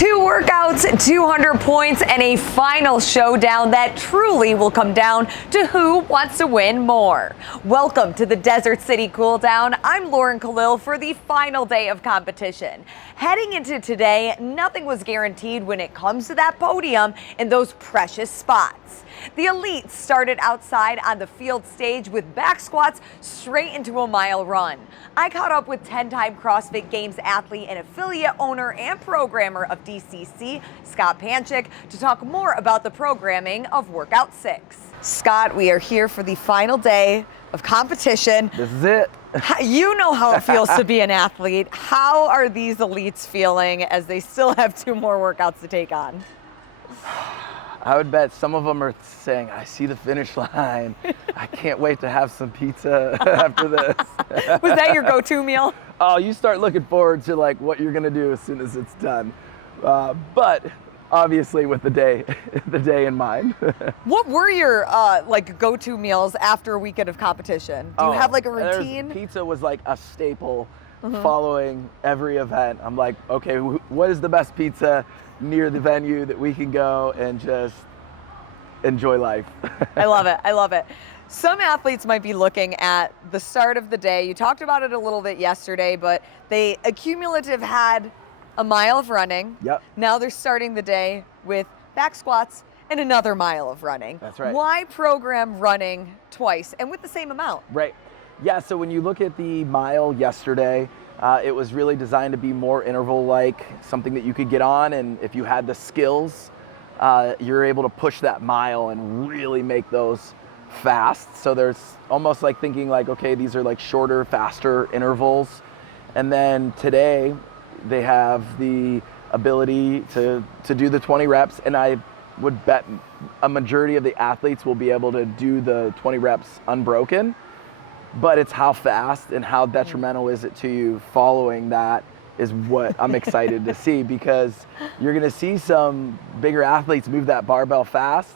2 workouts, 200 points, and a final showdown that truly will come down to who wants to win more. Welcome to the Desert City Cool Down. I'm Lauren Khalil for the final day of competition. Heading into today, nothing was guaranteed when it comes to that podium in those precious spots. The elites started outside on the field stage with back squats straight into a mile run. I caught up with 10-time CrossFit Games athlete and affiliate owner and programmer of DCC, Scott Panchik, to talk more about the programming of Workout 6. Scott, we are here for the final day of competition. This is it. You know how it feels to be an athlete. How are these elites feeling as they still have 2 more workouts to take on? I would bet some of them are saying, I see the finish line. I can't wait to have some pizza after this. Was that your go-to meal? Oh, you start looking forward to like what you're gonna do as soon as it's done. But obviously with the day in mind. What were your like go-to meals after a weekend of competition? Do you have like a routine? Pizza was like a staple following every event. I'm like, okay, what is the best pizza near the venue that we can go and just enjoy life? I love it. I love it. Some athletes might be looking at the start of the day. You talked about it a little bit yesterday, but they accumulative had a mile of running. Yep. Now they're starting the day with back squats and another mile of running. That's right. Why program running twice and with the same amount? Right. Yeah, so when you look at the mile yesterday, it was really designed to be more interval-like, something that you could get on, and if you had the skills, you're able to push that mile and really make those fast. So there's almost like thinking like, okay, these are like shorter, faster intervals. And then today, they have the ability to do the 20 reps, and I would bet a majority of the athletes will be able to do the 20 reps unbroken. But it's how fast and how detrimental is it to you following that is what I'm excited to see, because you're gonna see some bigger athletes move that barbell fast,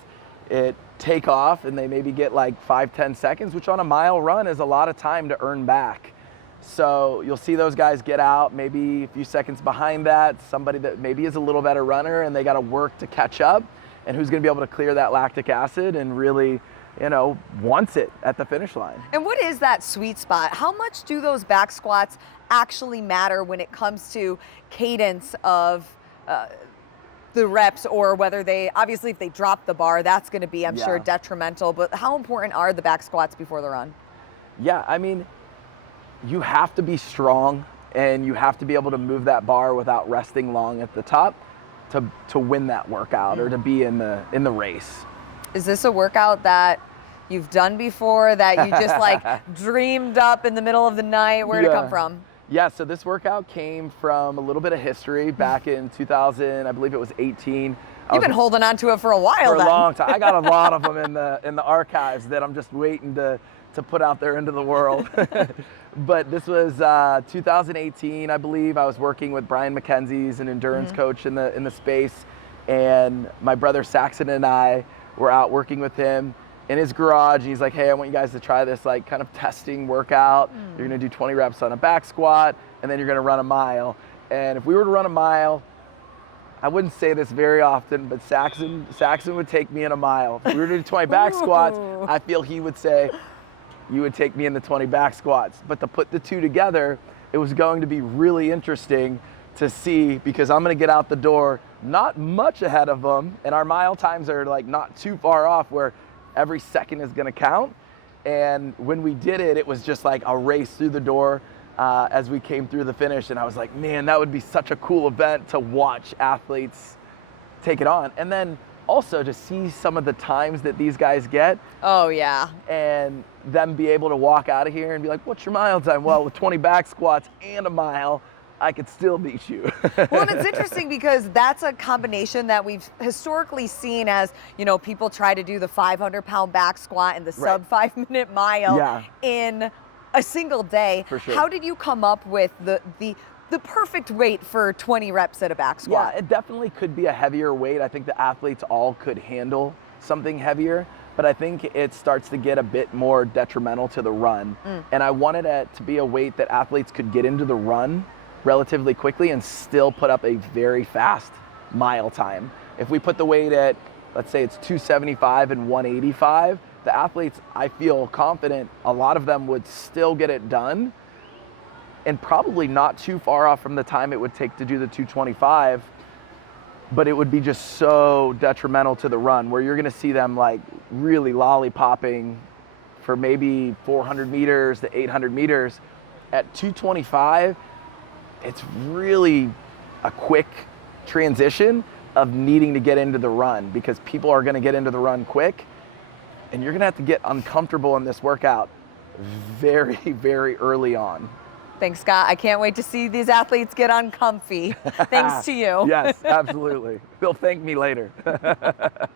it take off, and they maybe get like 5-10 seconds, which on a mile run is a lot of time to earn back. So you'll see those guys get out maybe a few seconds behind that, somebody that maybe is a little better runner and they gotta work to catch up, and who's gonna be able to clear that lactic acid and really, you know, wants it at the finish line. And what is that sweet spot? How much do those back squats actually matter when it comes to cadence of the reps, or whether they, obviously if they drop the bar, that's gonna be, I'm sure, detrimental, but how important are the back squats before the run? Yeah, I mean, you have to be strong and you have to be able to move that bar without resting long at the top to win that workout or to be in the race. Is this a workout that you've done before, that you just like dreamed up in the middle of the night? Where'd it come from? Yeah, so this workout came from a little bit of history back in 2000, I believe it was 18. You've been holding on to it for a while then. For a long time. I got a lot of them in the archives that I'm just waiting to put out there into the world. But this was 2018, I believe. I was working with Brian McKenzie's he's an endurance coach in the space, and my brother Saxon and I were out working with him in his garage, and he's like, hey, I want you guys to try this like kind of testing workout. You're gonna do 20 reps on a back squat, and then you're gonna run a mile. And if we were to run a mile, I wouldn't say this very often, but Saxon would take me in a mile. If we were to do 20 back squats, I feel he would say, you would take me in the 20 back squats. But to put the two together, it was going to be really interesting to see, because I'm gonna get out the door not much ahead of them, and our mile times are like not too far off where every second is gonna count. And when we did it, it was just like a race through the door as we came through the finish. And I was like, man, that would be such a cool event to watch athletes take it on. And then also to see some of the times that these guys get. Oh yeah. And them be able to walk out of here and be like, what's your mile time? Well, with 20 back squats and a mile, I could still beat you. Well, and it's interesting because that's a combination that we've historically seen as, you know, people try to do the 500-pound back squat and the sub 5-minute mile in a single day. For sure. How did you come up with the perfect weight for 20 reps at a back squat? Yeah, it definitely could be a heavier weight. I think the athletes all could handle something heavier, but I think it starts to get a bit more detrimental to the run. And I wanted it to be a weight that athletes could get into the run relatively quickly and still put up a very fast mile time. If we put the weight at, let's say it's 275 and 185, the athletes, I feel confident, a lot of them would still get it done, and probably not too far off from the time it would take to do the 225, but it would be just so detrimental to the run, where you're gonna see them like really lollipopping for maybe 400 meters to 800 meters. At 225, it's really a quick transition of needing to get into the run, because people are gonna get into the run quick, and you're gonna have to get uncomfortable in this workout very, very early on. Thanks, Scott. I can't wait to see these athletes get uncomfy. Thanks to you. Yes, absolutely. They'll thank me later.